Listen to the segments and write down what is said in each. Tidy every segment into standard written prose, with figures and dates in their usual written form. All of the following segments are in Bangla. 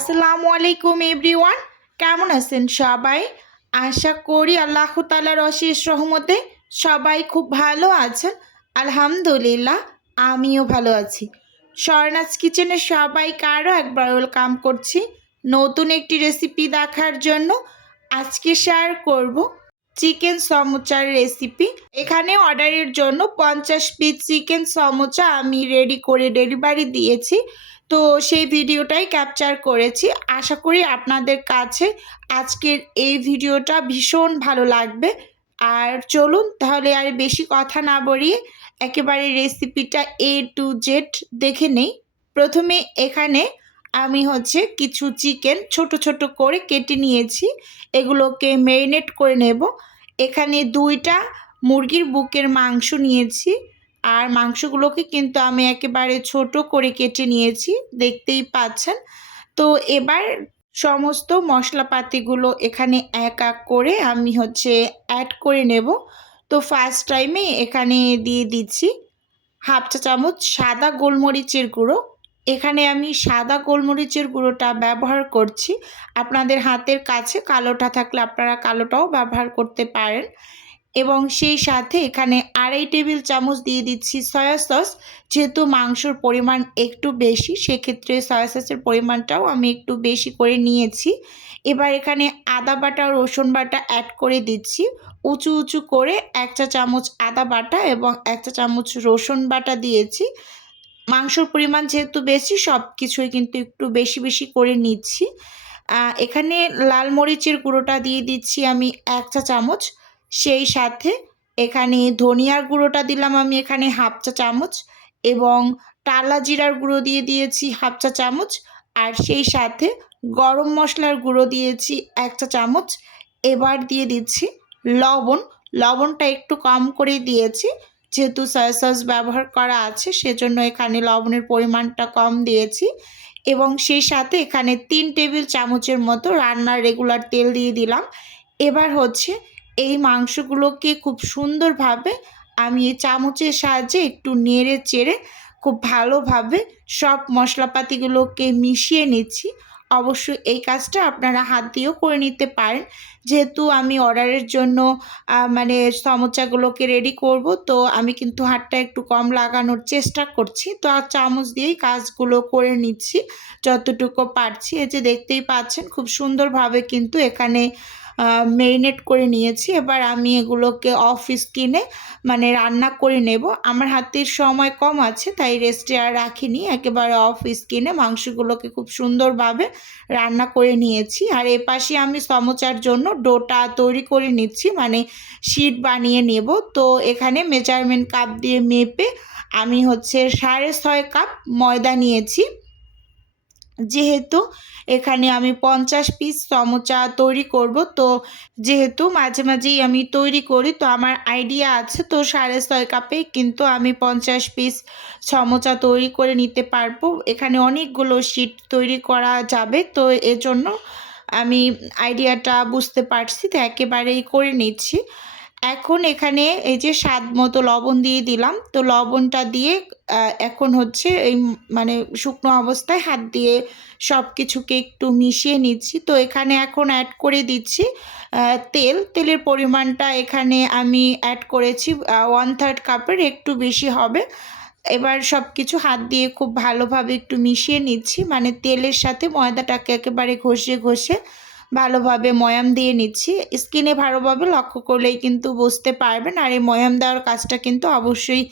আসসালামু আলাইকুম এভরিওয়ান, কেমন আছেন সবাই? আশা করি আল্লাহ তাআলার অশেষ রহমতে সবাই খুব ভালো আছেন। আলহামদুলিল্লাহ, আমিও ভালো আছি। স্বর্ণাজ কিচেনে সবাইকে আরও একবার ওয়েলকাম করছি নতুন একটি রেসিপি দেখার জন্য। আজকে শেয়ার করব চিকেন সমোচার রেসিপি। এখানে অর্ডারের জন্য 50 পিস চিকেন সমোচা আমি রেডি করে ডেলিভারি দিয়েছি, তো সেই ভিডিওটাই ক্যাপচার করেছি। আশা করি আপনাদের কাছে আজকের এই ভিডিওটা ভীষণ ভালো লাগবে। আর চলুন তাহলে আর বেশি কথা না বাড়িয়ে একেবারে রেসিপিটা এ টু জেড দেখে নেই। প্রথমে এখানে আমি কিছু চিকেন ছোট ছোট করে কেটে নিয়েছি, এগুলোকে ম্যারিনেট করে নেব। এখানে 2টা মুরগির বুকের মাংস নিয়েছি, আর মাংসগুলোকে কিন্তু আমি একেবারে ছোট করে কেটে নিয়েছি, দেখতেই পাচ্ছেন। তো এবার সমস্ত মশলাপাতিগুলো এখানে এক এক করে আমি অ্যাড করে নেব। তো ফার্স্ট টাইমে এখানে দিয়ে দিচ্ছি হাফ চা চামচ সাদা গোলমরিচের গুঁড়ো। এখানে আমি সাদা গোলমরিচের গুঁড়োটা ব্যবহার করছি, আপনাদের হাতের কাছে কালোটা থাকলে আপনারা কালোটাও ব্যবহার করতে পারেন। এবং সেই সাথে এখানে 2.5 টেবিল চামচ দিয়ে দিচ্ছি সয়া সস। যেহেতু মাংসর পরিমাণ একটু বেশি, সেক্ষেত্রে সয়া সসের পরিমাণটাও আমি একটু বেশি করে নিয়েছি। এবার এখানে আদা বাটা রসুন বাটা অ্যাড করে দিচ্ছি। উঁচু উঁচু করে 1 চা চামচ আদা বাটা এবং 1 চা চামচ রসুন বাটা দিয়েছি। মাংসর পরিমাণ যেহেতু বেশি, সব কিছুই কিন্তু একটু বেশি বেশি করে নিচ্ছি। এখানে লাল মরিচের গুঁড়োটা দিয়ে দিচ্ছি আমি 1 চা চামচ। সেই সাথে এখানে ধনিয়ার গুঁড়োটা দিলাম আমি এখানে হাফ চা চামচ, এবং টালা জিরার গুঁড়ো দিয়ে দিয়েছি হাফ চা চামচ। আর সেই সাথে গরম মশলার গুঁড়ো দিয়েছি 1 চা চামচ। এবার দিয়ে দিচ্ছি লবণ। লবণটা একটু কম করে দিয়েছি, যেহেতু সয়া সস ব্যবহার করা আছে সেজন্য এখানে লবণের পরিমাণটা কম দিয়েছি। এবং সেই সাথে এখানে 3 টেবিল চামচের মতো রান্নার রেগুলার তেল দিয়ে দিলাম। এবার এই মাংসগুলোকে খুব সুন্দরভাবে আমি এই চামচের সাহায্যে একটু নেড়ে চেড়ে খুব ভালোভাবে সব মশলাপাতিগুলোকে মিশিয়ে নিচ্ছি। অবশ্যই এই কাজটা আপনারা হাত দিয়েও করে নিতে পারেন, যেহেতু আমি অর্ডারের জন্য সমোচাগুলোকে রেডি করব, তো আমি কিন্তু হাতটা একটু কম লাগানোর চেষ্টা করছি। তো আর চামচ দিয়েই কাজগুলো করে নিচ্ছি যতটুকু পারছি। এই যে দেখতেই পাচ্ছেন খুব সুন্দরভাবে কিন্তু এখানে ম্যারিনেট করে নিয়েছি। এবার আমি এগুলোকে অফ স্কিনে রান্না করে নেব। আমার হাতের সময় কম আছে, তাই রেস্টে আর রাখিনি, একেবারে অফ স্কিনে মাংসগুলোকে খুব সুন্দরভাবে রান্না করে নিয়েছি। আর এপাশে আমি সমোচার জন্য ডোটা তৈরি করে নিচ্ছি, শিট বানিয়ে নেব। তো এখানে মেজারমেন্ট কাপ দিয়ে মেপে আমি 6.5 কাপ ময়দা নিয়েছি। যেহেতু এখানে আমি 50 পিস সমোচা তৈরি করব, তো যেহেতু মাঝে মাঝেই আমি তৈরি করি, তো আমার আইডিয়া আছে। তো 6.5 কাপে কিন্তু আমি 50 পিস সমোচা তৈরি করে নিতে পারবো। এখানে অনেকগুলো শিট তৈরি করা যাবে, তো এজন্য আমি আইডিয়াটা বুঝতে পারছি, তো একেবারেই করে নিচ্ছি। এখন এখানে এই যে স্বাদ মতো লবণ দিয়ে দিলাম। তো লবণটা দিয়ে এখন এই শুকনো অবস্থায় হাত দিয়ে সব কিছুকে একটু মিশিয়ে নিচ্ছি। তো এখানে এখন অ্যাড করে দিচ্ছি তেলের পরিমাণটা এখানে আমি অ্যাড করেছি 1/3 কাপের একটু বেশি হবে। এবার সব কিছু হাত দিয়ে খুব ভালোভাবে একটু মিশিয়ে নিচ্ছি, তেলের সাথে ময়দাটাকে একেবারে ঘষে ঘষে ভালোভাবে ময়াম দিয়ে নিচ্ছি। স্কিনে ভালোভাবে লক্ষ্য করলেই কিন্তু বুঝতে পারবেন। আর এই ময়াম দেওয়ার কাজটা কিন্তু অবশ্যই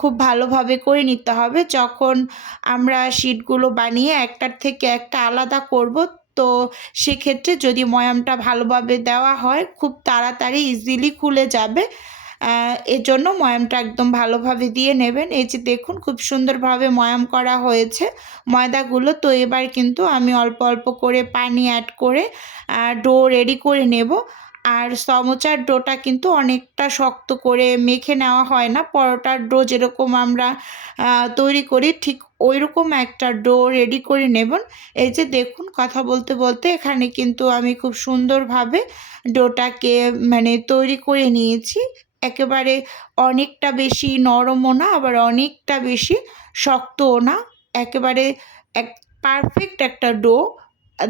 খুব ভালোভাবে করে নিতে হবে। যখন আমরা শিটগুলো বানিয়ে একটার থেকে একটা আলাদা করব, তো সেক্ষেত্রে যদি ময়ামটা ভালোভাবে দেওয়া হয় খুব তাড়াতাড়ি ইজিলি খুলে যাবে। এজন্য ময়ামটা একদম ভালোভাবে দিয়ে নেবেন। এই যে দেখুন খুব সুন্দরভাবে ময়াম করা হয়েছে ময়দাগুলো। তো এবার কিন্তু আমি অল্প অল্প করে পানি অ্যাড করে ডো রেডি করে নেব। আর সমোচার ডোটা কিন্তু অনেকটা শক্ত করে মেখে নেওয়া হয় না, পরোটার ডো যেরকম আমরা তৈরি করি ঠিক ওই রকম একটা ডো রেডি করে নেবেন। এই যে দেখুন কথা বলতে বলতে এখানে কিন্তু আমি খুব সুন্দরভাবে ডোটাকে তৈরি করে নিয়েছি। একেবারে অনেকটা বেশি নরমও না, আবার অনেকটা বেশি শক্তও না, একেবারে পারফেক্ট একটা ডো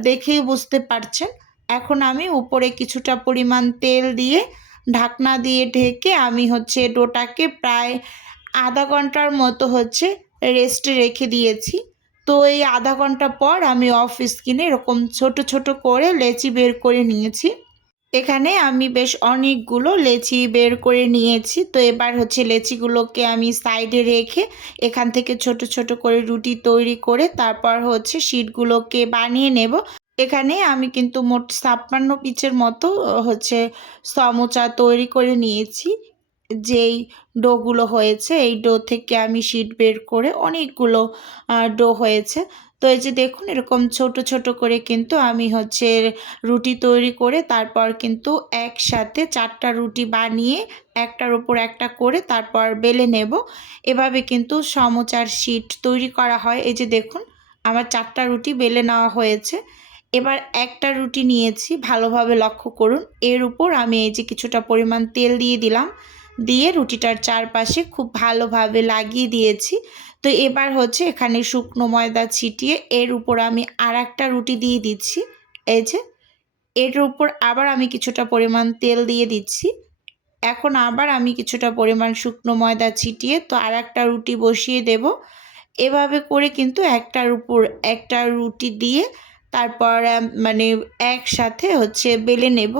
দেখেই বুঝতে পারছেন। এখন আমি উপরে কিছুটা পরিমাণ তেল দিয়ে ঢাকনা দিয়ে ঢেকে আমি হচ্ছে ডোটাকে প্রায় আধা ঘন্টার মতো হচ্ছে রেস্টে রেখে দিয়েছি। তো এই আধা ঘন্টা পর আমি অফ স্ক্রিনে এরকম ছোট ছোট করে লেচি বের করে নিয়েছি। এখানে আমি বেশ অনেকগুলো লেচি বের করে নিয়েছি। তো এবার হচ্ছে লেচিগুলোকে আমি সাইডে রেখে এখান থেকে ছোট ছোট করে রুটি তৈরি করে তারপর হচ্ছে শিটগুলোকে বানিয়ে নেব। এখানে আমি কিন্তু মোট ৫৬ পিচের মতো হচ্ছে সমোচা তৈরি করে নিয়েছি। যেই ডোগুলো হয়েছে এই ডো থেকে আমি শিট বের করে অনেকগুলো ডো হয়েছে। তো এই যে দেখুন এরকম ছোট ছোট করে কিন্তু আমি হচ্ছে রুটি তৈরি করে তারপর কিন্তু একসাথে ৪টা রুটি বানিয়ে একটার উপর একটা করে তারপর বেলে নেব। এভাবে কিন্তু সমোচার শিট তৈরি করা হয়। এই যে দেখুন আমার ৪টা রুটি বেলে নেওয়া হয়েছে। এবার একটা রুটি নিয়েছি, ভালোভাবে লক্ষ্য করুন। এর উপর আমি এই যে কিছুটা পরিমাণ তেল দিয়ে দিলাম, দিয়ে রুটিটার চারপাশে খুব ভালোভাবে লাগিয়ে দিয়েছি। তো এবার হচ্ছে এখানে শুকনো ময়দা ছিটিয়ে এর উপর আমি আরেকটা রুটি দিয়ে দিচ্ছি। এই যে এর উপর আবার আমি কিছুটা পরিমাণ তেল দিয়ে দিচ্ছি। এখন আবার আমি কিছুটা পরিমাণ শুকনো ময়দা ছিটিয়ে তো আরেকটা রুটি বসিয়ে দেব। এভাবে করে কিন্তু একটার উপর একটা রুটি দিয়ে তারপর মানে একসাথে হচ্ছে বেলে নেব।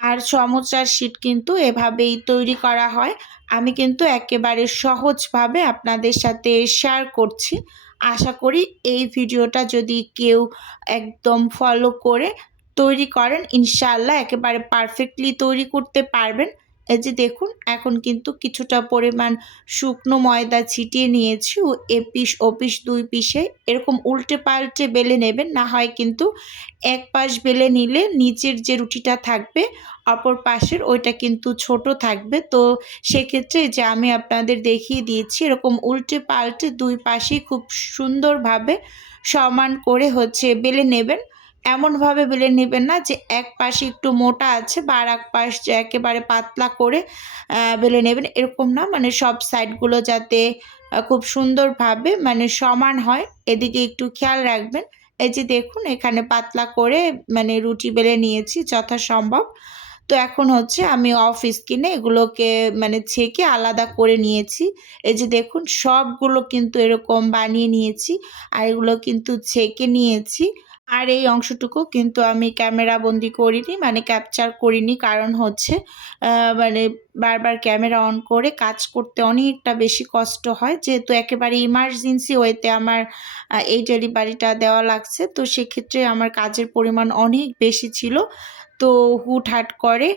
আর সমোসার শিট কিন্তু এভাবেই তৈরি করা হয়। আমি কিন্তু একেবারে সহজভাবে আপনাদের সাথে শেয়ার করছি। আশা করি এই ভিডিওটা যদি কেউ একদম ফলো করে তৈরি করেন, ইনশাআল্লাহ একেবারে পারফেক্টলি তৈরি করতে পারবেন। এই যে দেখুন এখন কিন্তু কিছুটা পরিমাণ শুকনো ময়দা ছিটিয়ে নিয়েছি। এপিস ওপিস ২ পিসে এরকম উল্টে পাল্টে বেলে নেবেন, না হয় কিন্তু এক পাশ বেলে নিলে নিচের যে রুটিটা থাকবে অপর পাশের ওইটা কিন্তু ছোট থাকবে। তো সেক্ষেত্রে যে আমি আপনাদের দেখিয়ে দিয়েছি এরকম উল্টে পাল্টে ২ পাশেই খুব সুন্দরভাবে সমান করে হচ্ছে বেলে নেবেন। এমনভাবে বেলে নেবেন না যে এক পাশে একটু মোটা আছে বা আর এক পাশ যে একেবারে পাতলা করে বেলে নেবেন, এরকম না। মানে সব সাইডগুলো যাতে খুব সুন্দরভাবে মানে সমান হয়, এদিকে একটু খেয়াল রাখবেন। এই যে দেখুন এখানে পাতলা করে মানে রুটি বেলে নিয়েছি যথাসম্ভব। তো এখন হচ্ছে আমি অফ স্ক্রিনে এগুলোকে মানে ছেঁকে আলাদা করে নিয়েছি। এই যে দেখুন সবগুলো কিন্তু এরকম বানিয়ে নিয়েছি আর এগুলো কিন্তু ছেঁকে নিয়েছি। আর এই অংশটুকু কিন্তু আমি ক্যামেরা বন্দি করিনি, মানে ক্যাপচার করিনি। কারণ হচ্ছে মানে বারবার ক্যামেরা অন করে কাজ করতে অনেকটা বেশি কষ্ট হয়। যেহেতু একেবারে ইমার্জেন্সি ওয়েতে আমার এই ডেলিভারিটা দেওয়া লাগছে। তো সেক্ষেত্রে আমার কাজের পরিমাণ অনেক বেশি ছিল। তো হুটহাট করে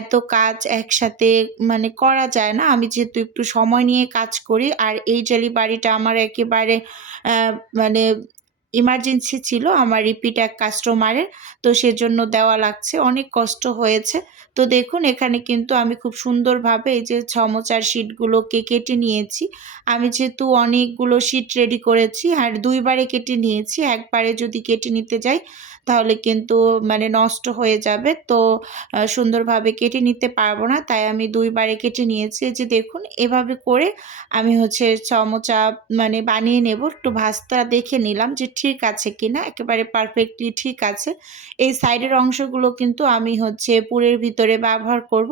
এত কাজ একসাথে মানে করা যায় না। আমি যেহেতু একটু সময় নিয়ে কাজ করি আর এই ডেলিভারিটা আমার একেবারে মানে ইমার্জেন্সি ছিল আমার রিপিট এক কাস্টমারের। তো সেজন্য দেওয়া লাগছে, অনেক কষ্ট হয়েছে। তো দেখুন এখানে কিন্তু আমি খুব সুন্দরভাবে এই যে সমোসার শিটগুলোকে কেটে নিয়েছি। আমি যেহেতু অনেকগুলো শিট রেডি করেছি আর ২ বারে কেটে নিয়েছি। একবারে যদি কেটে নিতে যাই তাহলে কিন্তু মানে নষ্ট হয়ে যাবে। তো সুন্দরভাবে কেটে নিতে পারবো না। তাই আমি ২ বারে কেটে নিয়েছি। এই যে দেখুন এভাবে করে আমি হচ্ছে সমোচা মানে বানিয়ে নেব। একটু ভাঁজটা দেখে নিলাম যে ঠিক আছে কিনা, একেবারে পারফেক্টলি ঠিক আছে। এই সাইডের অংশগুলো কিন্তু আমি হচ্ছে পুরের ভিতরে ব্যবহার করব।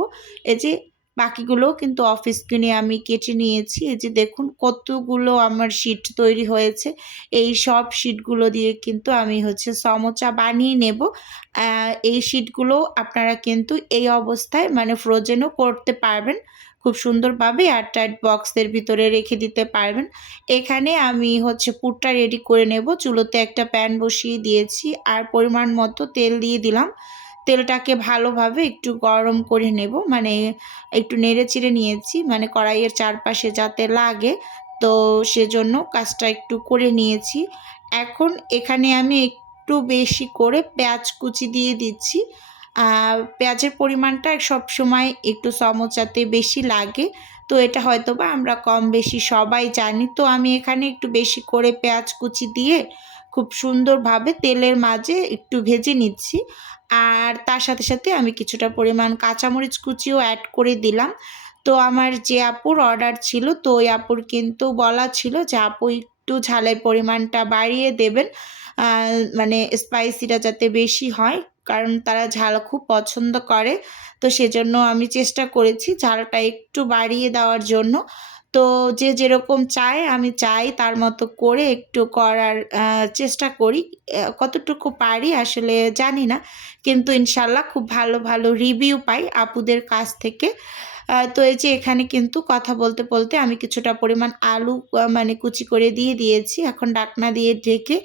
এই যে বাকিগুলোও কিন্তু অফ স্ক্রিনে আমি কেটে নিয়েছি। এই যে দেখুন কতগুলো আমার শিট তৈরি হয়েছে। এই সব শিটগুলো দিয়ে কিন্তু আমি হচ্ছে সমোচা বানিয়ে নেব। এই শিটগুলো আপনারা কিন্তু এই অবস্থায় মানে ফ্রোজেনও করতে পারবেন। খুব সুন্দরভাবে এয়ারটাইট বক্সের ভিতরে রেখে দিতে পারবেন। এখানে আমি হচ্ছে পুরটা রেডি করে নেব। চুলোতে একটা প্যান বসিয়ে দিয়েছি আর পরিমাণ মতো তেল দিয়ে দিলাম। তেলটাকে ভালোভাবে একটু গরম করে নেব, মানে একটু নেড়েচেড়ে নিয়েছি মানে কড়াইয়ের চারপাশে যাতে লাগে। তো সেজন্য কাজটা একটু করে নিয়েছি। এখন এখানে আমি একটু বেশি করে পেঁয়াজ কুচি দিয়ে দিচ্ছি। পেঁয়াজের পরিমাণটা সবসময় একটু সমোচাতে বেশি লাগে। তো এটা হয়তোবা আমরা কম বেশি সবাই জানি। তো আমি এখানে একটু বেশি করে পেঁয়াজ কুচি দিয়ে খুব সুন্দরভাবে তেলের মাঝে একটু ভেজে নিচ্ছি। আর তার সাথে সাথে আমি কিছুটা পরিমাণ কাঁচামরিচ কুচিও অ্যাড করে দিলাম। তো আমার যে আপুর অর্ডার ছিল তো ওই আপুর কিন্তু বলা ছিল যে আপু একটু ঝালের পরিমাণটা বাড়িয়ে দেবেন, মানে স্পাইসিটা যাতে বেশি হয়, কারণ তারা ঝাল খুব পছন্দ করে। তো সেজন্য আমি চেষ্টা করেছি ঝালটা একটু বাড়িয়ে দেওয়ার জন্য। তো যে যেরকম চায় আমি চাই তার মতো করে একটু করার চেষ্টা করি। কতটুকু পারি আসলে জানি না, কিন্তু ইনশাল্লাহ খুব ভালো ভালো রিভিউ পাই আপুদের কাছ থেকে। তো এই যে এখানে কিন্তু কথা বলতে বলতে আমি কিছুটা পরিমাণ আলু মানে কুচি করে দিয়ে দিয়েছি। এখন ঢাকনা দিয়ে ঢেকে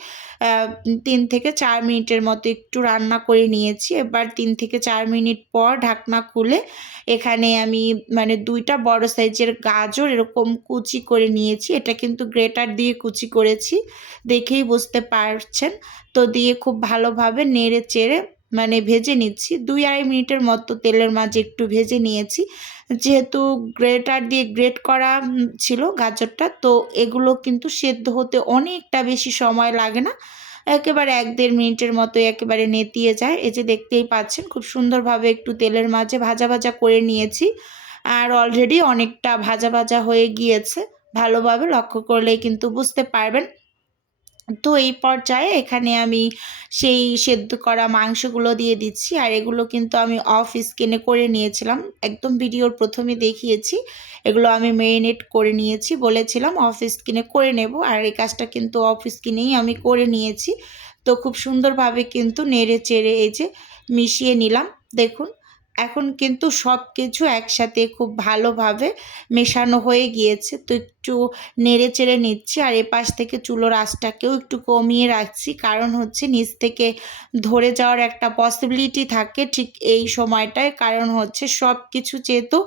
3 থেকে 4 মিনিটের মতো একটু রান্না করে নিয়েছি। এবার 3 থেকে 4 মিনিট পর ঢাকনা খুলে এখানে আমি মানে 2টা বড় সাইজের গাজর এরকম কুচি করে নিয়েছি। এটা কিন্তু গ্রেটার দিয়ে কুচি করেছি, দেখেই বুঝতে পারছেন। তো দিয়ে খুব ভালোভাবে নেড়ে চেড়ে মানে ভেজে নিচ্ছি। 2-2.5 মিনিটের মতো তেলের মাঝে একটু ভেজে নিয়েছি। যেহেতু গ্রেটার দিয়ে গ্রেট করা ছিল গাজরটা, তো এগুলো কিন্তু সেদ্ধ হতে অনেকটা বেশি সময় লাগে না, একেবারে 1-1.5 মিনিটের মতো একেবারে নেতিয়ে যায়। এই যে দেখতেই পাচ্ছেন খুব সুন্দরভাবে একটু তেলের মাঝে ভাজা ভাজা করে নিয়েছি, আর অলরেডি অনেকটা ভাজা ভাজা হয়ে গিয়েছে। ভালোভাবে লক্ষ্য করলেই কিন্তু বুঝতে পারবেন। তো এই পর্যায়ে এখানে আমি সেই সেদ্ধ করা মাংসগুলো দিয়ে দিচ্ছি, আর এগুলো কিন্তু আমি অফ স্ক্রিনে করে নিয়েছিলাম, একদম ভিডিওর প্রথমে দেখিয়েছি। এগুলো আমি মেরিনেট করে নিয়েছি, বলেছিলাম অফ স্ক্রিনে করে নেব, আর এই কাজটা কিন্তু অফ স্ক্রিনেই আমি করে নিয়েছি। তো খুব সুন্দরভাবে কিন্তু নেড়ে চেড়ে এই যে মিশিয়ে নিলাম। দেখুন এখন কিন্তু সব কিছু একসাথে খুব ভালোভাবে মেশানো হয়ে গিয়েছে। তো একটু নেড়ে চেড়ে নিচ্ছি, আর এপাশ থেকে চুলোর আঁচটাকেও একটু কমিয়ে রাখছি, কারণ হচ্ছে নিচ থেকে ধরে যাওয়ার একটা পসিবিলিটি থাকে ঠিক এই সময়টায়। কারণ হচ্ছে সব কিছু যেহেতু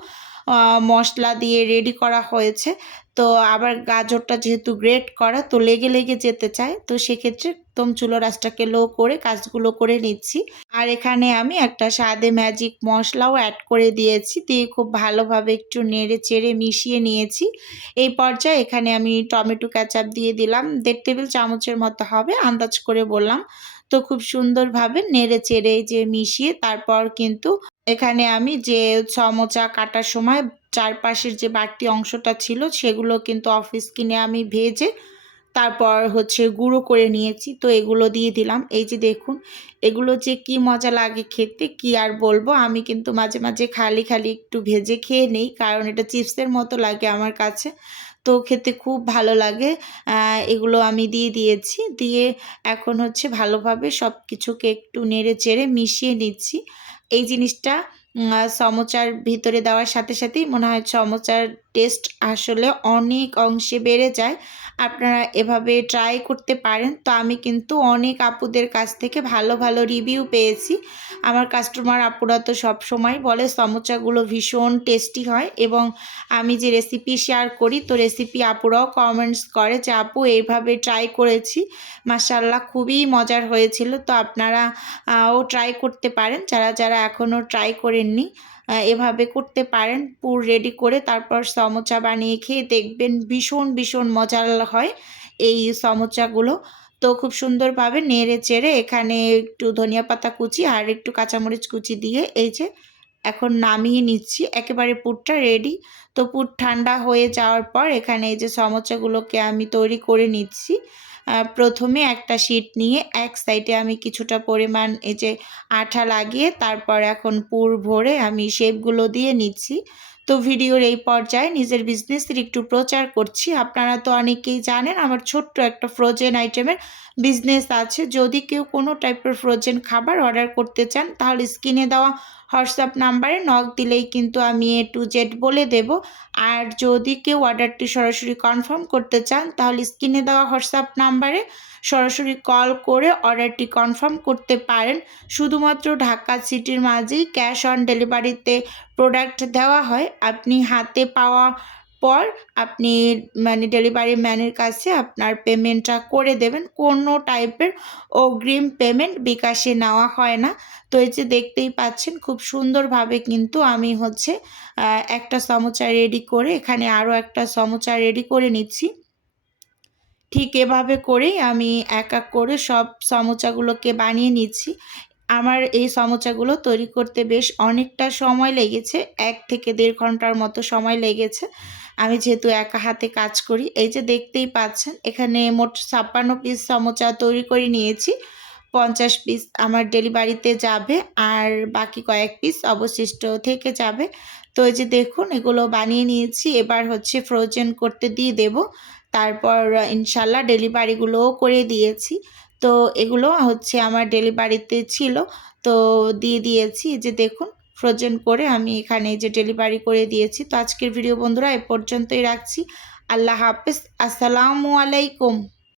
মশলা দিয়ে রেডি করা হয়েছে, তো আবার গাজরটা যেহেতু গ্রেট করা, তো লেগে লেগে যেতে চায়, তো সেক্ষেত্রে একদম চুলোর আঁচটাকে লো করে কাজগুলো করে নিচ্ছি। আর এখানে আমি একটা স্বাদে ম্যাজিক মশলাও অ্যাড করে দিয়েছি, দিয়ে খুব ভালোভাবে একটু নেড়ে চেড়ে মিশিয়ে নিয়েছি। এই পর্যায়ে এখানে আমি টমেটো কেচাপ দিয়ে দিলাম, 1.5 টেবিল চামচের মতো হবে, আন্দাজ করে বললাম। তো খুব সুন্দরভাবে নেড়ে চেড়ে যে মিশিয়ে তারপর কিন্তু এখানে আমি যে সমোচা কাটার সময় চারপাশের যে বাড়তি অংশটা ছিল সেগুলো কিন্তু অফ স্ক্রিনে আমি ভেজে তারপর হচ্ছে গুঁড়ো করে নিয়েছি, তো এগুলো দিয়ে দিলাম। এই যে দেখুন এগুলো যে কি মজা লাগে খেতে, কি আর বলবো। আমি কিন্তু মাঝে মাঝে খালি খালি একটু ভেজে খেয়ে নেই, কারণ এটা চিপসের মতো লাগে আমার কাছে, তো খেতে খুব ভালো লাগে। এগুলো আমি দিয়ে দিয়েছি, দিয়ে এখন হচ্ছে ভালোভাবে সব কিছুকে একটু নেড়ে চেড়ে মিশিয়ে নিচ্ছি। এই জিনিসটা সমোচার ভিতরে দেওয়ার সাথে সাথেই মনে হয় সমোচার টেস্ট আসলে অনেক অংশে বেড়ে যায়। আপনারা এভাবে ট্রাই করতে পারেন। তো আমি কিন্তু অনেক আপুদের কাছ থেকে ভালো ভালো রিভিউ পেয়েছি। আমার কাস্টমার আপুরা তো সবসময় বলে সমোচাগুলো ভীষণ টেস্টি হয়, এবং আমি যে রেসিপি শেয়ার করি তো রেসিপি আপুরাও কমেন্টস করে যে আপু এইভাবে ট্রাই করেছি, মাশাআল্লাহ খুবই মজার হয়েছিল। তো আপনারা ও ট্রাই করতে পারেন, যারা যারা এখনও ট্রাই করেননি এভাবে করতে পারেন। পুর রেডি করে তারপর সমোচা বানিয়ে খেয়ে দেখবেন ভীষণ ভীষণ মজার হয় এই সমোচাগুলো। তো খুব সুন্দরভাবে নেড়ে চেড়ে এখানে একটু ধনিয়া পাতা কুচি আর একটু কাঁচামরিচ কুচি দিয়ে এই যে এখন নামিয়ে নিচ্ছি, একেবারে পুরটা রেডি। তো পুর ঠান্ডা হয়ে যাওয়ার পর এখানে এই যে সমোচাগুলোকে আমি তৈরি করে নিচ্ছি। প্রথমে একটা শিট নিয়ে এক সাইডে আমি কিছুটা পরিমাণ এই যে আঠা লাগিয়ে তারপর এখন পুর ভরে আমি শেপগুলো দিয়ে নিচ্ছি। তো ভিডিওর এই পর্যায়ে নিজের বিজনেসের একটু প্রচার করছি। আপনারা তো অনেকেই জানেন আমার ছোট্ট একটা ফ্রোজেন আইটেমের বিজনেস আছে। যদি কেউ কোনো টাইপের ফ্রোজেন খাবার অর্ডার করতে চান তাহলে স্ক্রিনে দেওয়া হোয়াটসঅ্যাপ নাম্বারে নক দিলেই কিন্তু আমি A to Z বলে দেব। আর যদি কেউ অর্ডারটি সরাসরি কনফার্ম করতে চান তাহলে স্ক্রিনে দেওয়া হোয়াটসঅ্যাপ নাম্বারে সরাসরি কল করে অর্ডারটি কনফার্ম করতে পারেন। শুধুমাত্র ঢাকা সিটির মাঝেই ক্যাশ অন ডেলিভারিতে প্রোডাক্ট দেওয়া হয়। আপনি হাতে পাওয়া পর আপনি মানে ডেলিভারি ম্যানের কাছে আপনার পেমেন্টটা করে দেবেন। কোনো টাইপের অগ্রিম পেমেন্ট বিকাশে নেওয়া হয় না। তো এই যে দেখতেই পাচ্ছেন খুব সুন্দরভাবে কিন্তু আমি হচ্ছে একটা সমোচা রেডি করে এখানে আরও একটা সমোচা রেডি করে নিচ্ছি। ঠিক এভাবে করেই আমি এক এক করে সব সমোচাগুলোকে বানিয়ে নিচ্ছি। আমার এই সমোচাগুলো তৈরি করতে বেশ অনেকটা সময় লেগেছে, 1 থেকে 1.5 ঘন্টার মতো সময় লেগেছে। আমি যেহেতু একা হাতে কাজ করি। এই যে দেখতেই পাচ্ছেন এখানে মোট 56 পিস সমোচা তৈরি করে নিয়েছি। 50 পিস আমার ডেলিভারিতে যাবে আর বাকি কয়েক পিস অবশিষ্ট থেকে যাবে। তো এই যে দেখুন এগুলো বানিয়ে নিয়েছি, এবার হচ্ছে ফ্রোজেন করতে দিয়ে দেব। তারপর ইনশাল্লাহ ডেলিভারিগুলোও করে দিয়েছি। তো এগুলো হচ্ছে আমার ডেলিভারিতে ছিল, তো দিয়ে দিয়েছি। যে দেখুন ফ্রোজেন করে আমি এখানে যে ডেলিভারি করে দিয়েছি। তো আজকের ভিডিও বন্ধুরা এ পর্যন্তই রাখছি। আল্লাহ হাফেজ, আসসালামু আলাইকুম।